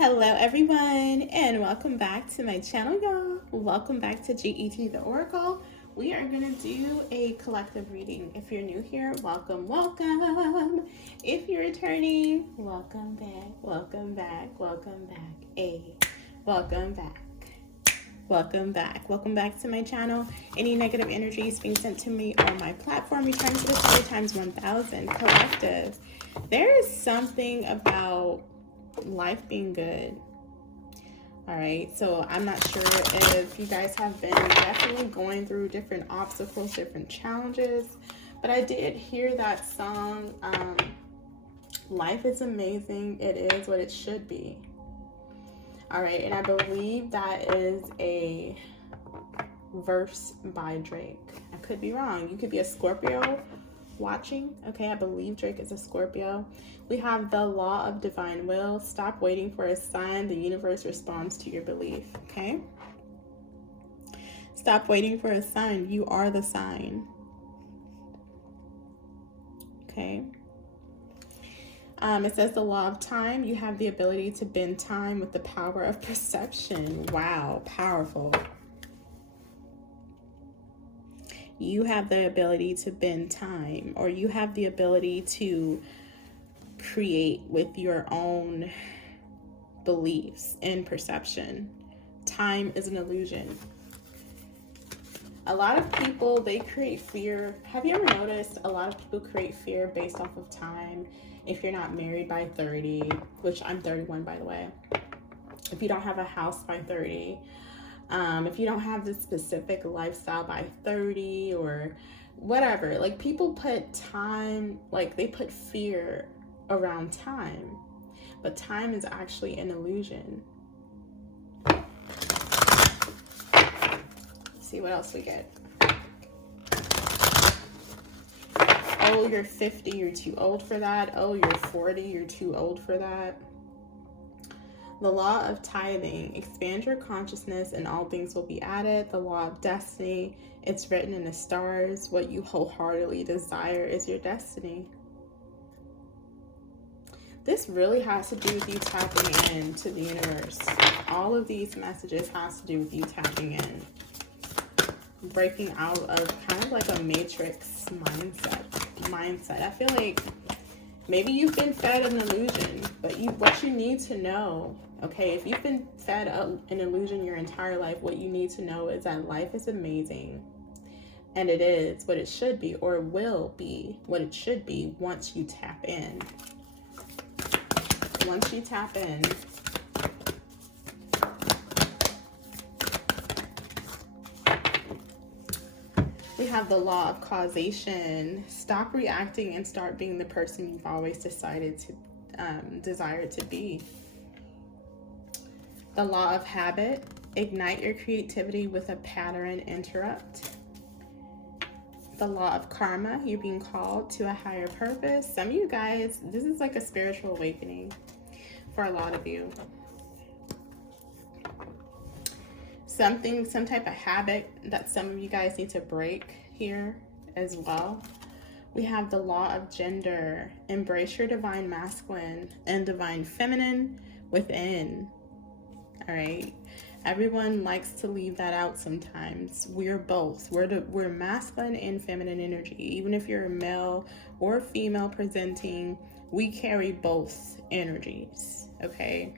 Hello everyone and welcome back to my channel, y'all. Welcome back to GET the Oracle. We are going to do a collective reading. If you're new here, welcome, welcome. If you're returning, welcome back, welcome back, welcome back. Welcome back. Welcome back. Welcome back to my channel. Any negative energies being sent to me on my platform, return to the story times 1000. Collective. There is something about life being good. All right, so I'm not sure if you guys have been definitely going through different obstacles, different challenges, but I did hear that song, Life is Amazing, It Is What It Should Be. All right, and I believe that is a verse by Drake. I could be wrong. You could be a Scorpio watching. Okay, I believe Drake is a Scorpio. We have the law of divine will. Stop waiting for a sign. The universe responds to your belief. Okay, stop waiting for a sign. You are the sign. Okay. It says the law of time. You have the ability to bend time with the power of perception. Wow, powerful. You have the ability to bend time, or you have the ability to create with your own beliefs and perception. Time is an illusion. A lot of people, they create fear. Have you ever noticed a lot of people create fear based off of time? If you're not married by 30, which I'm 31 by the way, if you don't have a house by 30, if you don't have this specific lifestyle by 30 or whatever, like people put time, like they put fear around time, but time is actually an illusion. Let's see what else we get. Oh, you're 50, you're too old for that. Oh, you're 40, you're too old for that. The law of tithing. Expand your consciousness and all things will be added. The law of destiny. It's written in the stars. What you wholeheartedly desire is your destiny. This really has to do with you tapping into the universe. All of these messages has to do with you tapping in. Breaking out of kind of like a matrix mindset. I feel like maybe you've been fed an illusion, but what you need to know, okay, if you've been fed an illusion your entire life, what you need to know is that life is amazing, and it is what it should be, or will be what it should be once you tap in. Once you tap in, we have the law of causation. Stop reacting and start being the person you've always decided to desire to be. The law of habit. Ignite your creativity with a pattern interrupt. The law of karma. You're being called to a higher purpose. Some of you guys, this is like a spiritual awakening for a lot of you. Some type of habit that some of you guys need to break here as well. We have the law of gender. Embrace your divine masculine and divine feminine within. All right. Everyone likes to leave that out sometimes. We're both. We're masculine and feminine energy. Even if you're a male or female presenting, we carry both energies. Okay.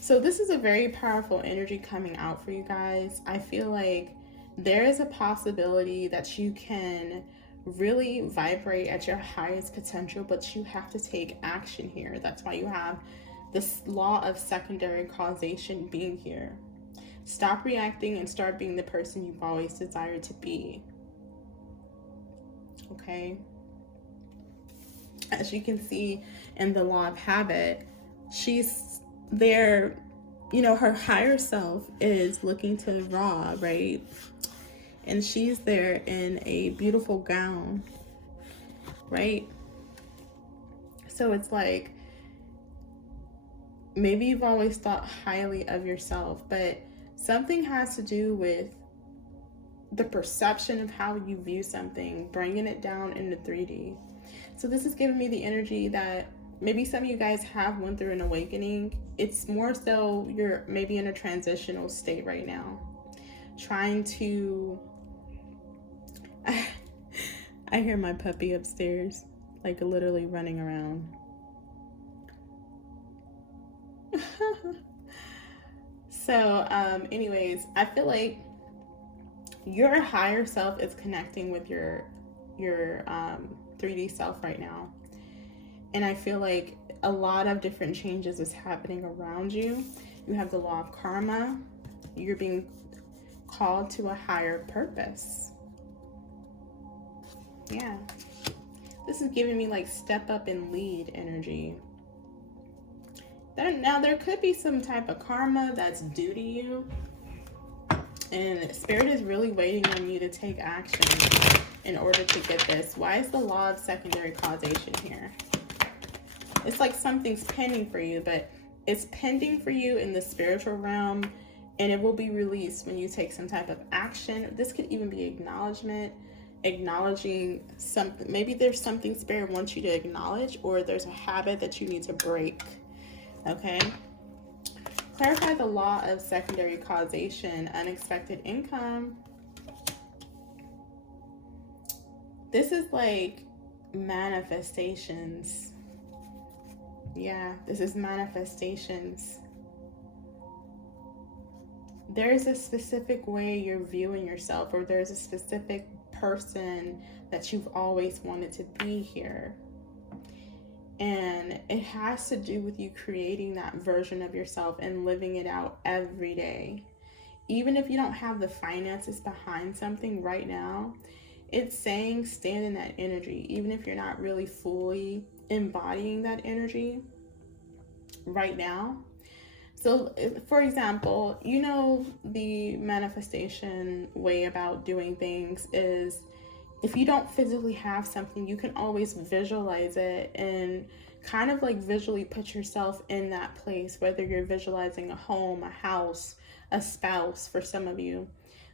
So this is a very powerful energy coming out for you guys. I feel like there is a possibility that you can really vibrate at your highest potential, but you have to take action here. That's why you have this law of secondary causation being here. Stop reacting and start being the person you've always desired to be. Okay? As you can see in the law of habit, she's there, you know, her higher self is looking to Ra, right? And she's there in a beautiful gown, right? So it's like, maybe you've always thought highly of yourself, but something has to do with the perception of how you view something, bringing it down into 3D. So this is giving me the energy that maybe some of you guys have went through an awakening. It's more so you're maybe in a transitional state right now, trying to I hear my puppy upstairs, like literally running around. So anyways, I feel like your higher self is connecting with your 3D self right now, and I feel like a lot of different changes is happening around you. You have the law of karma. You're being called to a higher purpose. Yeah, this is giving me like step up and lead energy. Now there could be some type of karma that's due to you, and Spirit is really waiting on you to take action in order to get this. Why is the law of secondary causation here? It's like something's pending for you, but it's pending for you in the spiritual realm, and it will be released when you take some type of action. This could even be acknowledging something. Maybe there's something Spirit wants you to acknowledge, or there's a habit that you need to break. Okay? Clarify the law of secondary causation, unexpected income. This is like manifestations. Yeah, this is manifestations. There's a specific way you're viewing yourself, or there's a specific person that you've always wanted to be here. And it has to do with you creating that version of yourself and living it out every day. Even if you don't have the finances behind something right now, it's saying stand in that energy. Even if you're not really fully embodying that energy right now. So, for example, you know, the manifestation way about doing things is if you don't physically have something, you can always visualize it and kind of like visually put yourself in that place, whether you're visualizing a home, a house, a spouse for some of you.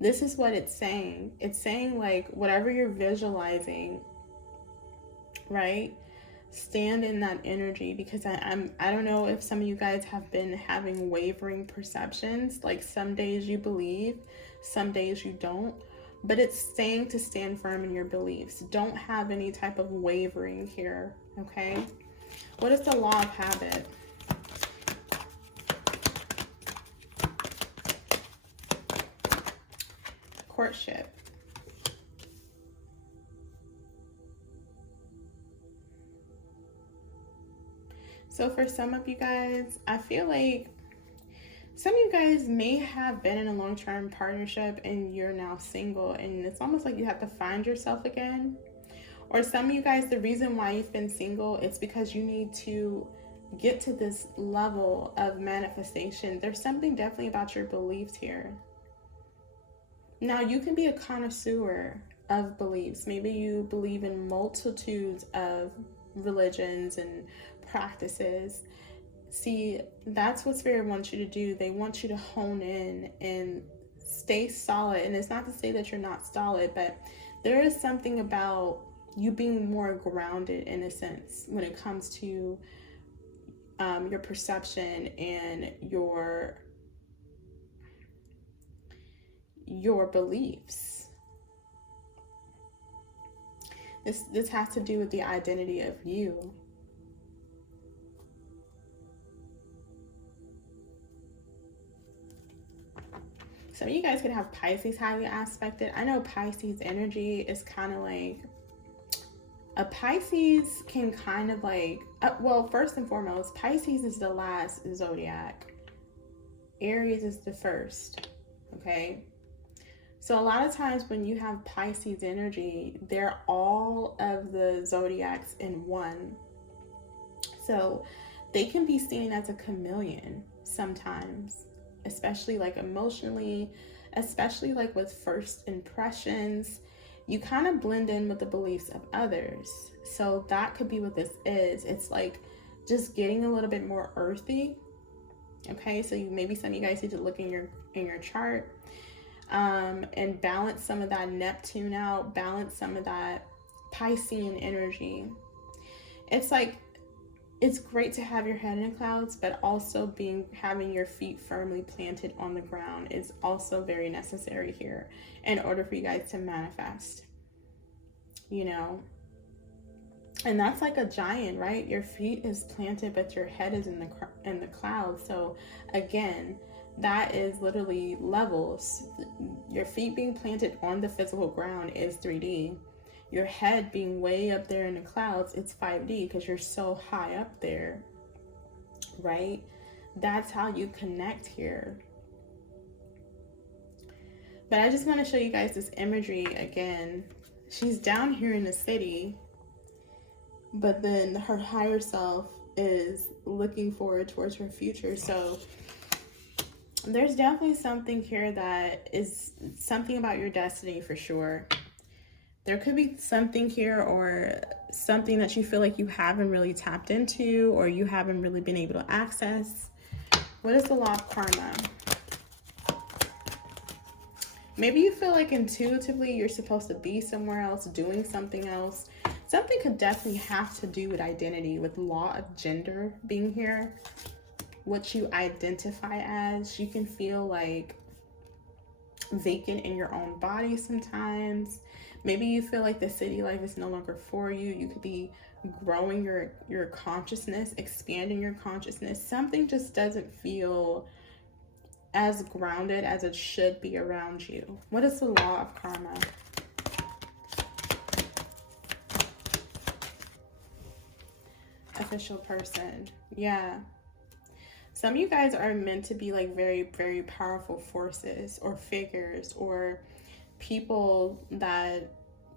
This is what it's saying. It's saying like whatever you're visualizing, right? Stand in that energy, because I don't know if some of you guys have been having wavering perceptions, like some days you believe, some days you don't. But it's saying to stand firm in your beliefs. Don't have any type of wavering here, okay? What is the law of habit? Courtship. So for some of you guys, I feel like some of you guys may have been in a long-term partnership and you're now single, and it's almost like you have to find yourself again. Or some of you guys, the reason why you've been single is because you need to get to this level of manifestation. There's something definitely about your beliefs here. Now, you can be a connoisseur of beliefs. Maybe you believe in multitudes of religions and practices. See, that's what Spirit wants you to do. They want you to hone in and stay solid. And it's not to say that you're not solid, but there is something about you being more grounded in a sense when it comes to your perception and your beliefs. This has to do with the identity of you. Some of you guys could have Pisces highly aspected. I know Pisces energy is kind of like, a Pisces can kind of like, well, first and foremost, Pisces is the last zodiac. Aries is the first, okay? So a lot of times when you have Pisces energy, they're all of the zodiacs in one. So they can be seen as a chameleon sometimes, especially like emotionally, especially like with first impressions. You kind of blend in with the beliefs of others. So that could be what this is. It's like just getting a little bit more earthy. Okay, so maybe some of you guys need to look in your chart and balance some of that Neptune out, balance some of that Piscean energy. It's like it's great to have your head in the clouds, but also having your feet firmly planted on the ground is also very necessary here in order for you guys to manifest, you know. And that's like a giant, right? Your feet is planted, but your head is in the clouds. So again, that is literally levels. Your feet being planted on the physical ground is 3D. Your head being way up there in the clouds, it's 5D because you're so high up there, right? That's how you connect here. But I just want to show you guys this imagery again. She's down here in the city, but then her higher self is looking forward towards her future. So there's definitely something here that is something about your destiny for sure. There could be something here or something that you feel like you haven't really tapped into or you haven't really been able to access. What is the law of karma? Maybe you feel like intuitively you're supposed to be somewhere else, doing something else. Something could definitely have to do with identity, with law of gender being here. What you identify as. You can feel like vacant in your own body sometimes. Maybe you feel like the city life is no longer for you. You could be growing your consciousness, expanding your consciousness. Something just doesn't feel as grounded as it should be around you. What is the law of karma? Official person. Yeah. Some of you guys are meant to be like very, very powerful forces or figures or people that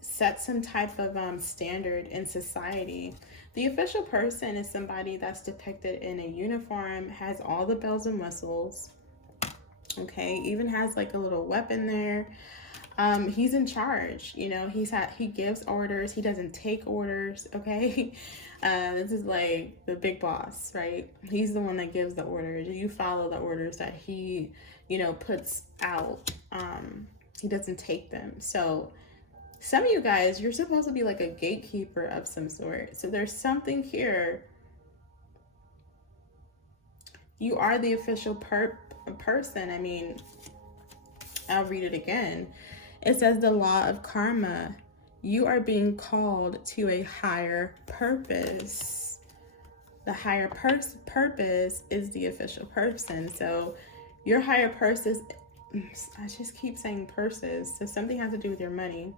set some type of standard in society. The official person is somebody that's depicted in a uniform, has all the bells and whistles, okay, even has like a little weapon there. He's in charge, you know, he gives orders, he doesn't take orders, okay. This is like the big boss, right? He's the one that gives the orders. You follow the orders that he, you know, puts out. He doesn't take them. So some of you guys, you're supposed to be like a gatekeeper of some sort. So there's something here. You are the official person. I mean, I'll read it again. It says the law of karma. You are being called to a higher purpose. The higher purpose is the official person. So your higher purpose, I just keep saying purses. So something has to do with your money.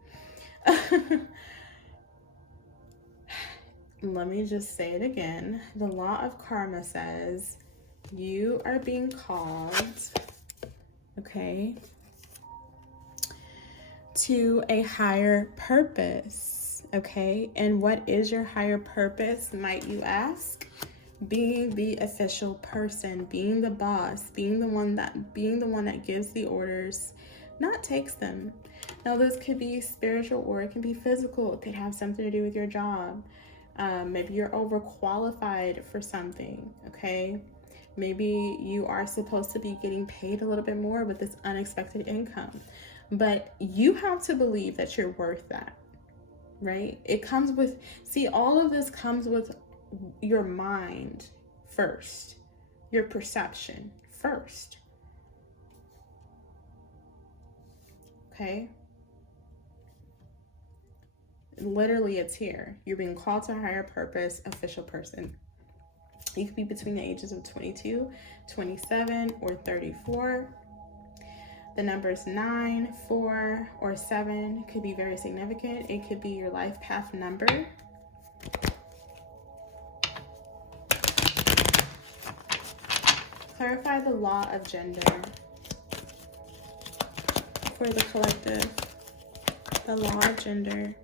Let me just say it again. The law of karma says you are being called, okay, to a higher purpose, okay? And what is your higher purpose, might you ask? Being the official person, being the boss, being the one that gives the orders, not takes them. Now this could be spiritual or it can be physical. It could have something to do with your job. Maybe you're overqualified for something, okay? Maybe you are supposed to be getting paid a little bit more with this unexpected income. But you have to believe that you're worth that, right? It comes with, see, all of this comes with your mind first, your perception first, okay? Literally, it's here. You're being called to a higher purpose, official person. You could be between the ages of 22, 27, or 34. The numbers 9, 4, or 7 could be very significant. It could be your life path number. Clarify the law of gender for the collective. The law of gender.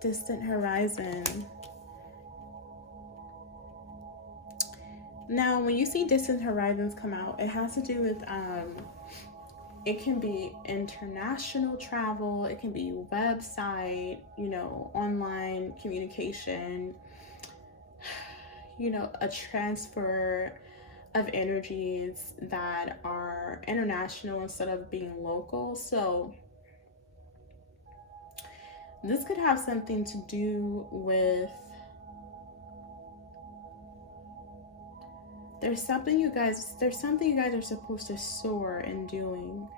Distant horizon. Now, when you see distant horizons come out, it has to do with, it can be international travel, it can be website, you know, online communication, you know, a transfer of energies that are international instead of being local. So this could have something to do with There's something you guys are supposed to soar in doing.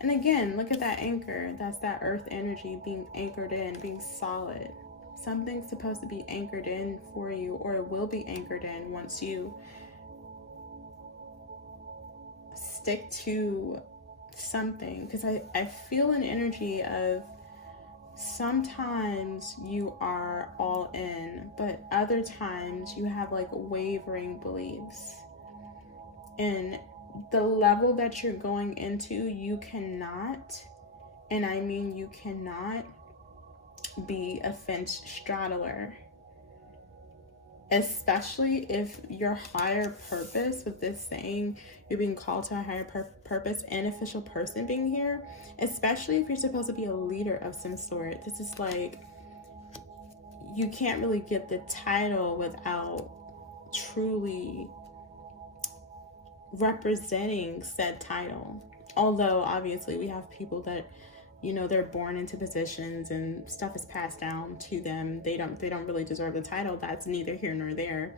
And again, look at that anchor. That's that earth energy being anchored in, being solid. Something's supposed to be anchored in for you, or it will be anchored in once you stick to something. Because I feel an energy of sometimes you are all in, but other times you have like wavering beliefs. And the level that you're going into, you cannot, and I mean you cannot, be a fence straddler. Especially if your higher purpose, with this saying, you're being called to a higher purpose and official person being here, especially if you're supposed to be a leader of some sort. This is like, you can't really get the title without truly representing said title. Although obviously we have people that, you know, they're born into positions and stuff is passed down to them. They don't really deserve the title. That's neither here nor there.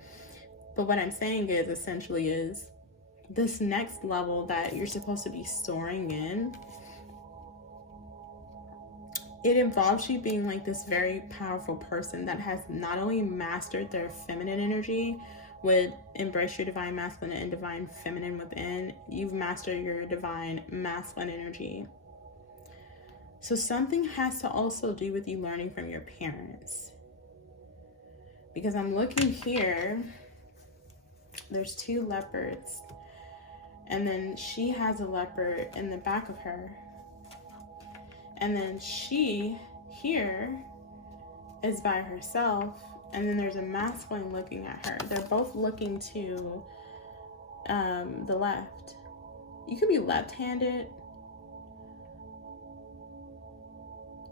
But what I'm saying is essentially is this next level that you're supposed to be soaring in, it involves you being like this very powerful person that has not only mastered their feminine energy, would embrace your divine masculine and divine feminine within, you've mastered your divine masculine energy. So something has to also do with you learning from your parents. Because I'm looking here, there's 2 leopards, and then she has a leopard in the back of her. And then she here is by herself. And then there's a masculine looking at her. They're both looking to the left. You could be left-handed.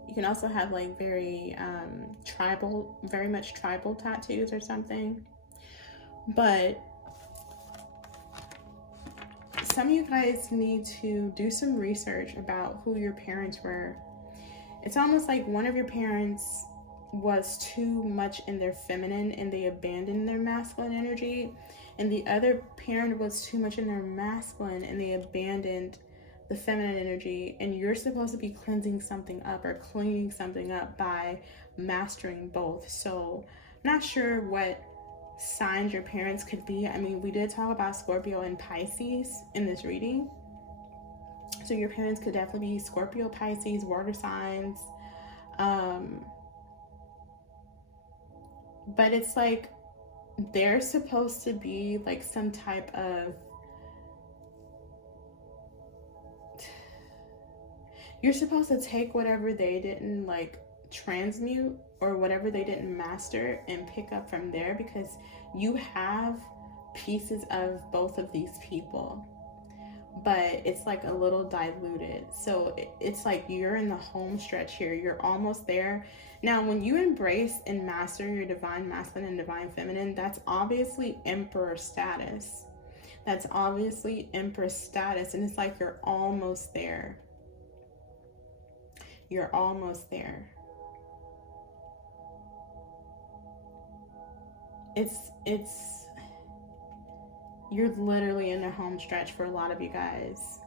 You can also have like very much tribal tattoos or something. But some of you guys need to do some research about who your parents were. It's almost like one of your parents was too much in their feminine and they abandoned their masculine energy, and the other parent was too much in their masculine and they abandoned the feminine energy. And you're supposed to be cleansing something up or cleaning something up by mastering both. So I'm not sure what signs your parents could be. I mean, we did talk about Scorpio and Pisces in this reading, so your parents could definitely be Scorpio, Pisces, water signs. But it's like they're supposed to be like some type of, you're supposed to take whatever they didn't like transmute or whatever they didn't master and pick up from there, because you have pieces of both of these people, but it's like a little diluted. So it's like you're in the home stretch here. You're almost there. Now, when you embrace and master your divine masculine and divine feminine, that's obviously emperor status. That's obviously empress status. And it's like you're almost there. You're almost there. You're literally in the home stretch for a lot of you guys.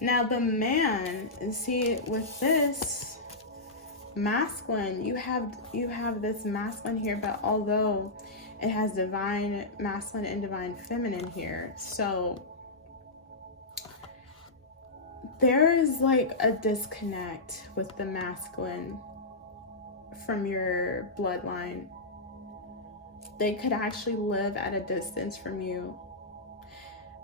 Now the man, see, with this masculine, you have this masculine here, but although it has divine masculine and divine feminine here, so there is like a disconnect with the masculine from your bloodline. They could actually live at a distance from you,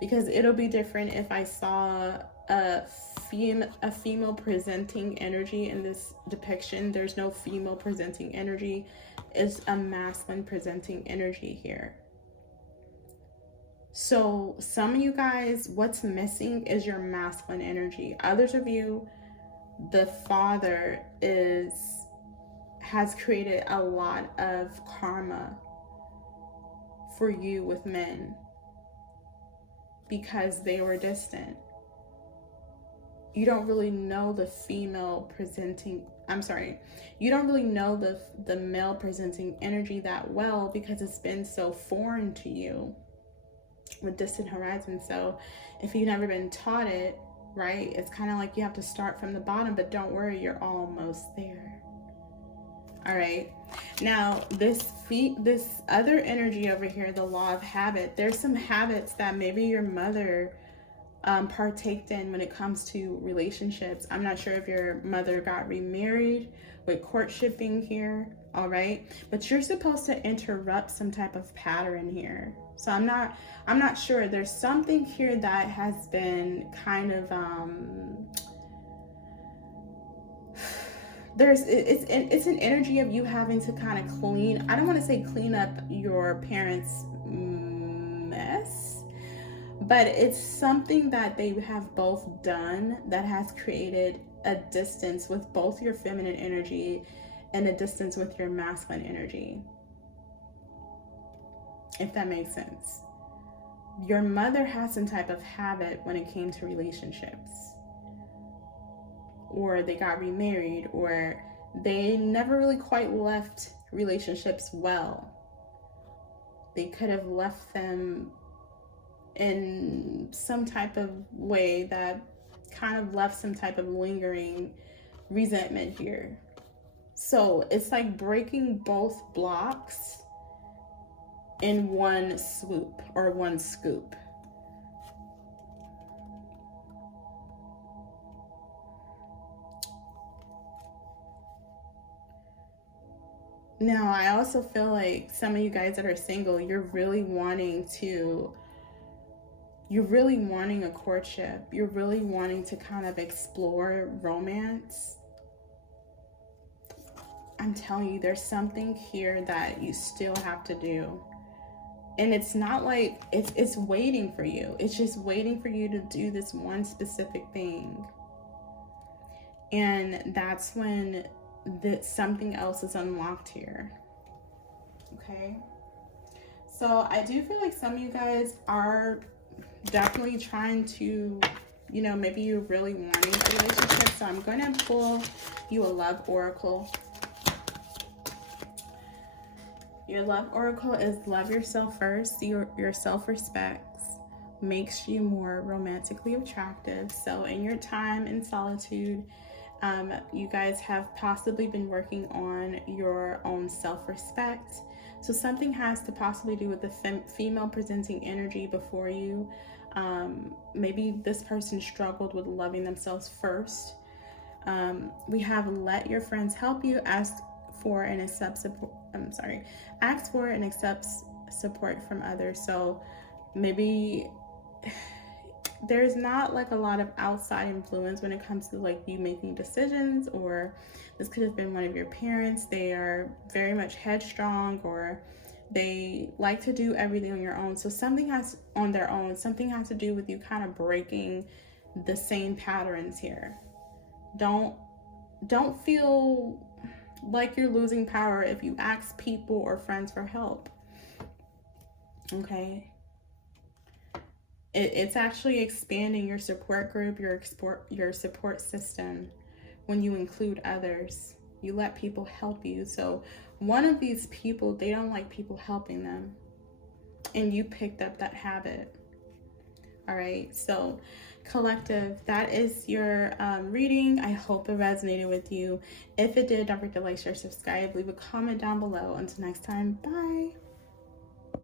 because it'll be different if I saw a female presenting energy in this depiction. There's no female presenting energy. It's a masculine presenting energy here. So some of you guys, what's missing is your masculine energy. Others of you, the father has created a lot of karma for you with men because they were distant. you don't really know the female presenting, I'm sorry, you don't really know the male presenting energy that well because it's been so foreign to you with distant horizon. So if you've never been taught it, right, it's kind of like you have to start from the bottom, but don't worry, you're almost there. All right, now this other energy over here, the law of habit, there's some habits that maybe your mother partaked in when it comes to relationships. I'm not sure if your mother got remarried with courtshiping here, all right, but you're supposed to interrupt some type of pattern here. So I'm not sure. There's something here that has been kind of it's an energy of you having to kind of clean, I don't want to say clean up your parents' mess, but it's something that they have both done that has created a distance with both your feminine energy and a distance with your masculine energy, if that makes sense. Your mother has some type of habit when it came to relationships, or they got remarried, or they never really quite left relationships well. They could have left them in some type of way that kind of left some type of lingering resentment here. So it's like breaking both blocks in one swoop or one scoop. Now, I also feel like some of you guys that are single, you're really wanting a courtship. You're really wanting to kind of explore romance. I'm telling you, there's something here that you still have to do. And it's not like it's waiting for you. It's just waiting for you to do this one specific thing. And that's when something else is unlocked here. Okay? So I do feel like some of you guys are definitely trying to, you know, maybe you're really wanting a relationship. So I'm going to pull you a love oracle. Your love oracle is love yourself first. Your self-respect makes you more romantically attractive. So in your time in solitude, you guys have possibly been working on your own self-respect. So something has to possibly do with the female presenting energy before you. Maybe this person struggled with loving themselves first. We have let your friends help you, ask for and accept support from others. So maybe there's not like a lot of outside influence when it comes to like you making decisions, or this could have been one of your parents. They are very much headstrong, or they like to do everything on your own. So something has to do with you kind of breaking the same patterns here. Don't feel like you're losing power if you ask people or friends for help. Okay? It's actually expanding your support group, your support system when you include others. You let people help you. So one of these people, they don't like people helping them. And you picked up that habit. All right, so collective, that is your reading. I hope it resonated with you. If it did, don't forget to like, share, subscribe, leave a comment down below. Until next time, bye.